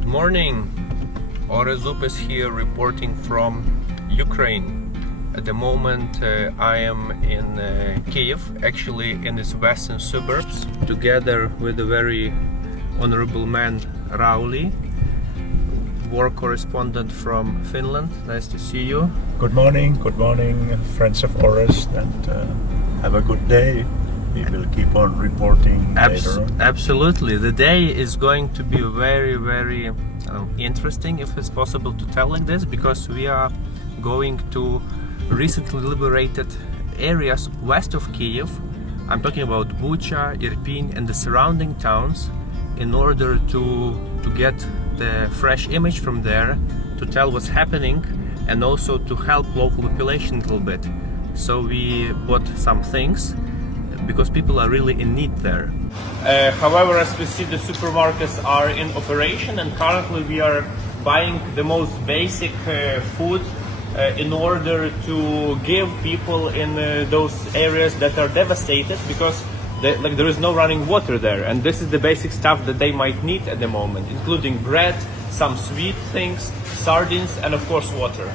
Good morning, Orest is here reporting from Ukraine. At the moment I am in Kyiv, actually in its western suburbs, together with a very honorable man, Rauli, war correspondent from Finland. Nice to see you. Good morning, friends of Orest, and have a good day. We will keep on reporting later on. Absolutely. The day is going to be very interesting, if it's possible to tell like this, because we are going to recently liberated areas west of Kyiv. I'm talking about Bucha, Irpin and the surrounding towns, in order to get the fresh image from there, to tell what's happening, and also to help local population a little bit. So we bought some things because people are really in need there. However, as we see, the supermarkets are in operation, and currently we are buying the most basic food in order to give people in those areas that are devastated, because there is no running water there, and this is the basic stuff that they might need at the moment, including bread, some sweet things, sardines, and of course water.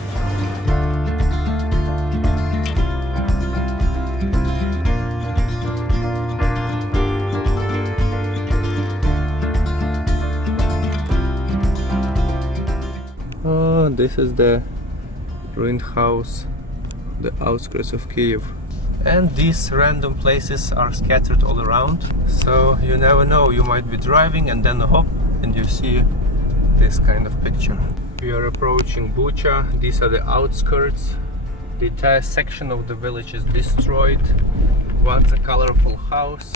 Oh, this is the ruined house, the outskirts of Kyiv. And these random places are scattered all around, so you never know, you might be driving and then hop and you see this kind of picture. We are approaching Bucha. These are the outskirts. The entire section of the village is destroyed. Once a colorful house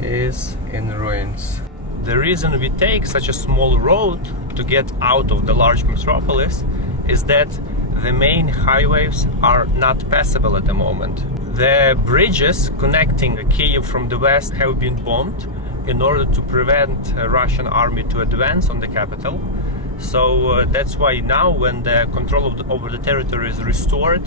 is in ruins. The reason we take such a small road to get out of the large metropolis is that the main highways are not passable at the moment. The bridges connecting Kyiv from the west have been bombed in order to prevent a Russian army to advance on the capital. So that's why now, when the control over the territory is restored,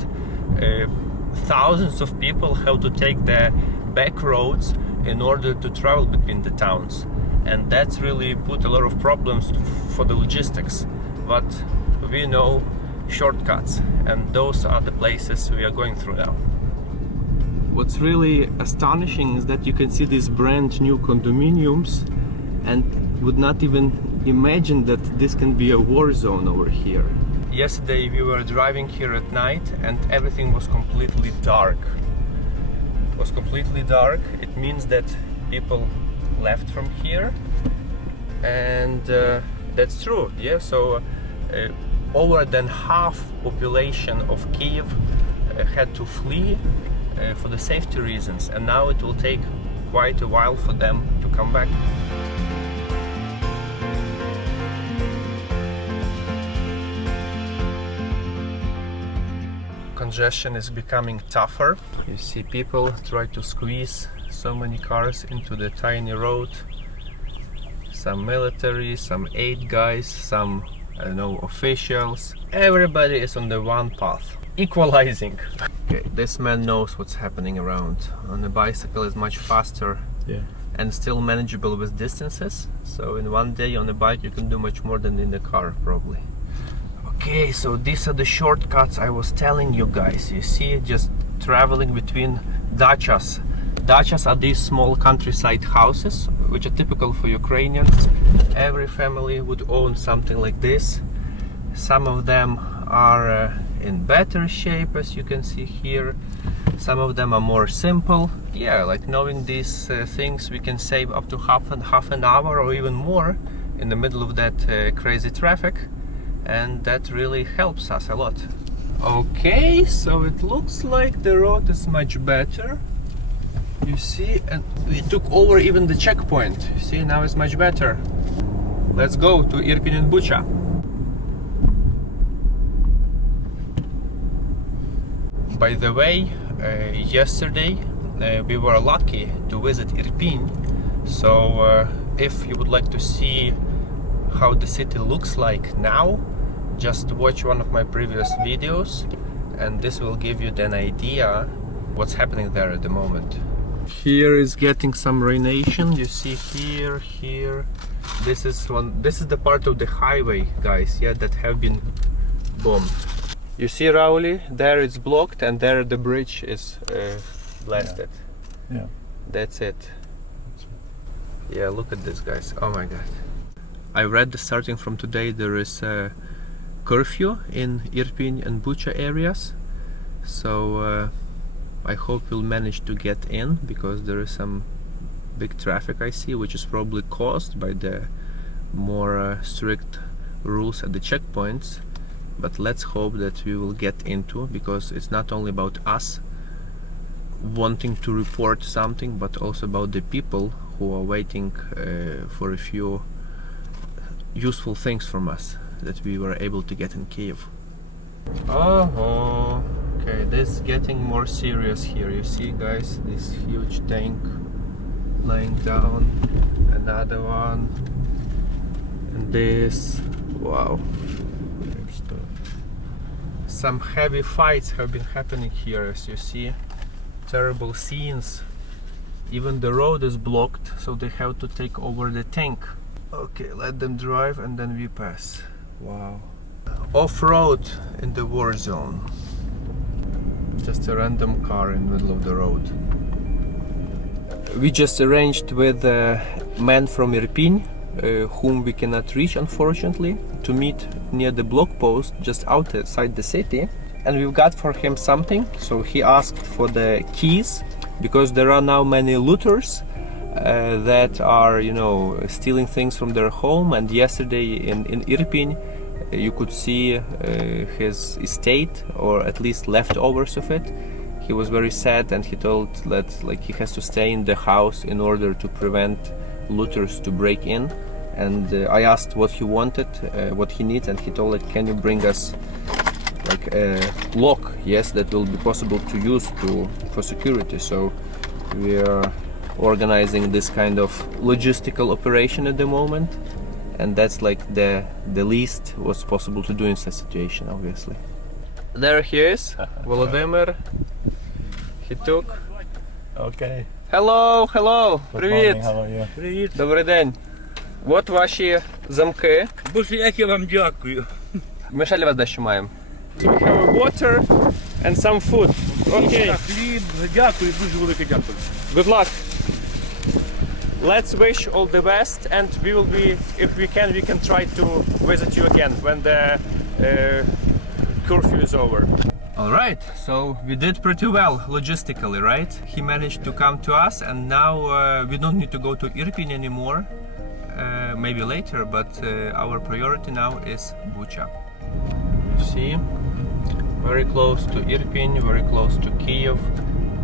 thousands of people have to take the back roads in order to travel between the towns. And that's really put a lot of problems for the logistics. But we know shortcuts, and those are the places we are going through now. What's really astonishing is that you can see these brand new condominiums, and would not even imagine that this can be a war zone over here. Yesterday we were driving here at night and everything was completely dark. It was completely dark. It means that people left from here, and that's true. Yeah, so over than half population of Kyiv had to flee for the safety reasons, and now it will take quite a while for them to come back. Congestion is becoming tougher. You see people try to squeeze so many cars into the tiny road. Some military, some aid guys, some, I don't know, officials. Everybody is on the one path, equalizing. Okay, this man knows what's happening around. On a bicycle is much faster, and still manageable with distances. So in one day on a bike you can do much more than in the car, probably. Okay, so these are the shortcuts I was telling you guys. You see, just traveling between dachas. Dachas are these small countryside houses, which are typical for Ukrainians. Every family would own something like this. Some of them are in better shape, as you can see here. Some of them are more simple. Yeah, like knowing these things, we can save up to half an hour or even more in the middle of that crazy traffic. And that really helps us a lot. Okay, so it looks like the road is much better. You see, and we took over even the checkpoint. You see, now it's much better. Let's go to Irpin and Bucha. By the way, yesterday we were lucky to visit Irpin. So if you would like to see how the city looks like now, just watch one of my previous videos, and this will give you an idea what's happening there at the moment. Here is getting some raination. You see here, here. This is the part of the highway, guys, yeah, that have been bombed. You see, Rauli, there it's blocked, and there the bridge is blasted. Yeah. That's it. Yeah, look at this, guys. Oh my god. I read that starting from today there is a curfew in Irpin and Bucha areas. So I hope we'll manage to get in, because there is some big traffic I see, which is probably caused by the more strict rules at the checkpoints. But let's hope that we will get into, because it's not only about us wanting to report something, but also about the people who are waiting for a few useful things from us that we were able to get in Kyiv. Oh, okay, this is getting more serious here. You see, guys, this huge tank lying down, another one, and this, wow. Some heavy fights have been happening here, as you see. Terrible scenes. Even the road is blocked, so they have to take over the tank. Okay, let them drive and then we pass. Wow. Off-road in the war zone. Just a random car in the middle of the road. We just arranged with a man from Irpin, whom we cannot reach unfortunately, to meet near the block post just outside the city, and we've got for him something. So he asked for the keys, because there are now many looters that are, you know, stealing things from their home. And yesterday in Irpin you could see his estate, or at least leftovers of it. He was very sad, and he told that like he has to stay in the house in order to prevent looters to break in. And I asked what he wanted, what he needs, and he told like, can you bring us like a lock, yes, that will be possible to use for security. So we are organizing this kind of logistical operation at the moment, and that's like the least was possible to do in such a situation, obviously. There he is, Volodymyr. He took. Okay. Hello, hello, Good привіт. morning, how are you? Привіт. Добрий день. От ваші замки. Боже, як я вам дякую. Ми ще для вас дещо маємо. So we have water and some food. Okay. Хліб, дякую, дуже велике дякую. Good luck. Let's wish all the best, and we will be, if we can try to visit you again when the curfew is over. All right, so we did pretty well logistically, right? He managed to come to us, and now we don't need to go to Irpin anymore. Maybe later, but our priority now is Bucha. You see, very close to Irpin, very close to Kyiv.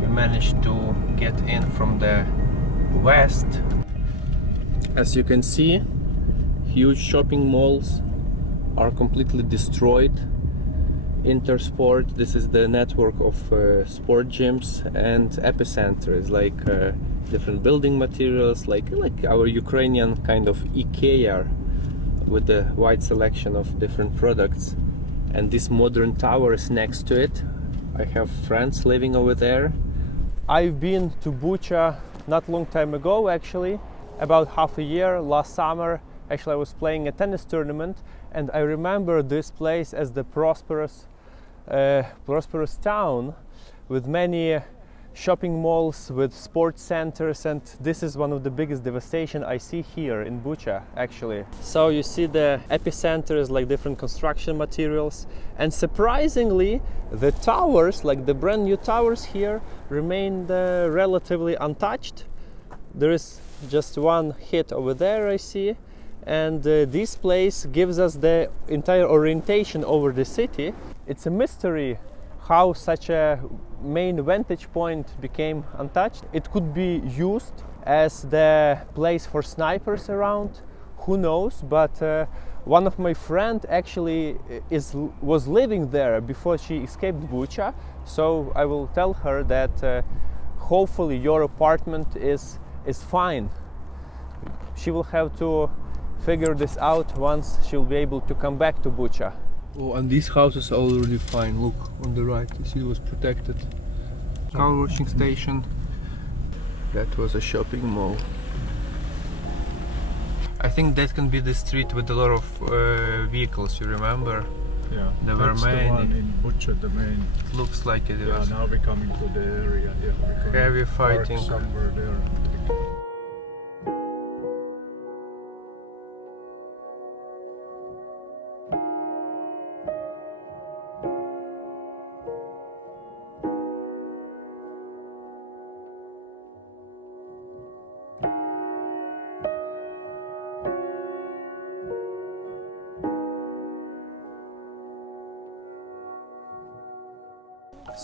We managed to get in from the west. As you can see, huge shopping malls are completely destroyed. Intersport, this is the network of sport gyms, and epicenters like different building materials, like our Ukrainian kind of IKEA with the wide selection of different products. And this modern tower is next to it. I have friends living over there. I've been to Bucha not long time ago, actually, about half a year, last summer. Actually, I was playing a tennis tournament, and I remember this place as the prosperous town with many shopping malls, with sports centers, and this is one of the biggest devastation I see here in Bucha, actually. So you see the epicenters, like different construction materials, and surprisingly the towers, like the brand new towers here, remained relatively untouched. There is just one hit over there, I see, and this place gives us the entire orientation over the city. It's a mystery how such a main vantage point became untouched. It could be used as the place for snipers around, who knows, but one of my friends actually was living there before she escaped Bucha, so I will tell her that hopefully your apartment is fine. She will have to figure this out once she'll be able to come back to Bucha. Oh, and these houses are already fine. Look on the right, you see it was protected. Car washing station. That was a shopping mall. I think that can be the street with a lot of vehicles, you remember? Yeah, There were that's many. the one in Bucha, the main. Looks like it Yeah, was. now we're coming to the area. Yeah, we're going Heavy to park fighting. somewhere there.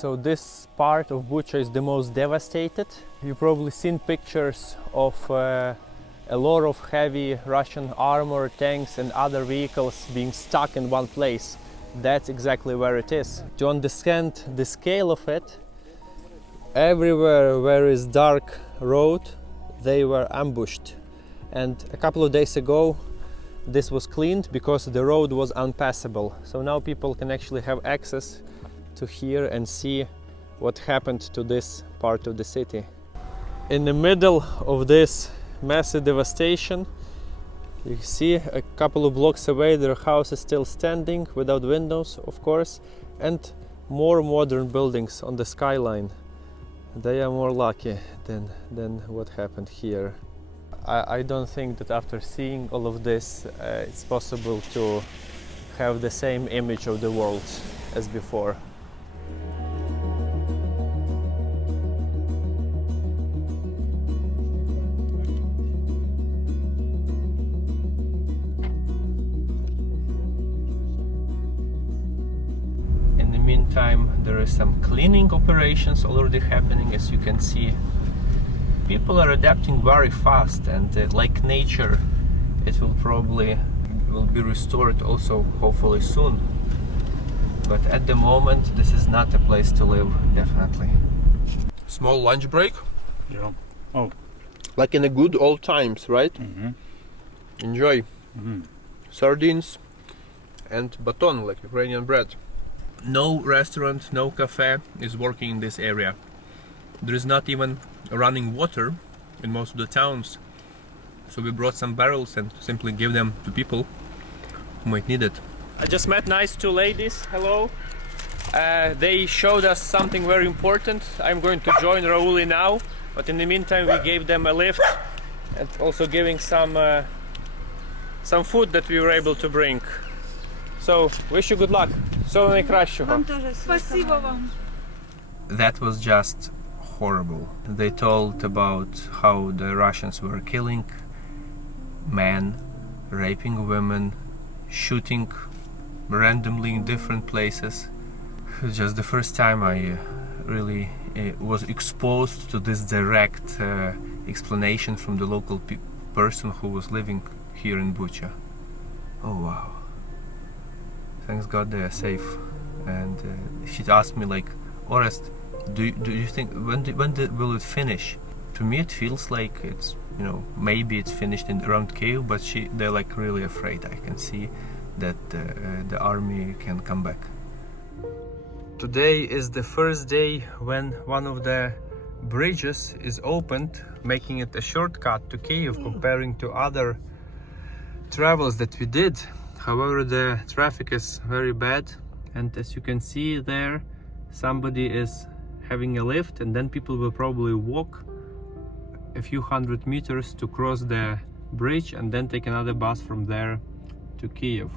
So this part of Bucha is the most devastated. You've probably seen pictures of a lot of heavy Russian armor, tanks and other vehicles being stuck in one place. That's exactly where it is. To understand the scale of it, everywhere where is dark road, they were ambushed. And a couple of days ago, this was cleaned because the road was unpassable. So now people can actually have access to here and see what happened to this part of the city. In the middle of this massive devastation, you see a couple of blocks away their house is still standing without windows, of course, and more modern buildings on the skyline. They are more lucky than what happened here. I don't think that after seeing all of this it's possible to have the same image of the world as before. In the meantime, there is some cleaning operations already happening, as you can see. People are adapting very fast, and like nature, it will probably be restored also hopefully soon. But at the moment, this is not a place to live, definitely. Small lunch break. Yeah. Oh. Like in the good old times, right? Mm-hmm. Enjoy. Mm-hmm. Sardines and baton, like Ukrainian bread. No restaurant, no cafe is working in this area. There is not even running water in most of the towns. So we brought some barrels and simply give them to people who might need it. I just met nice two ladies. Hello. They showed us something very important. I'm going to join Rauli now, but in the meantime we gave them a lift and also giving some food that we were able to bring. So wish you good luck. Всього найкращого. Спасибо вам. That was just horrible. They told about how the Russians were killing men, raping women, shooting randomly in different places. It was just the first time I really was exposed to this direct explanation from the local person who was living here in Bucha. Oh wow. Thanks God they are safe. And she asked me like, Orest, do you think when will it finish? To me it feels like it's, you know, maybe it's finished around Kyiv, but they're like really afraid. I can see that the army can come back. Today is the first day when one of the bridges is opened, making it a shortcut to Kyiv comparing to other travels that we did. However, the traffic is very bad, and as you can see there, somebody is having a lift, and then people will probably walk a few hundred meters to cross the bridge and then take another bus from there to Kyiv.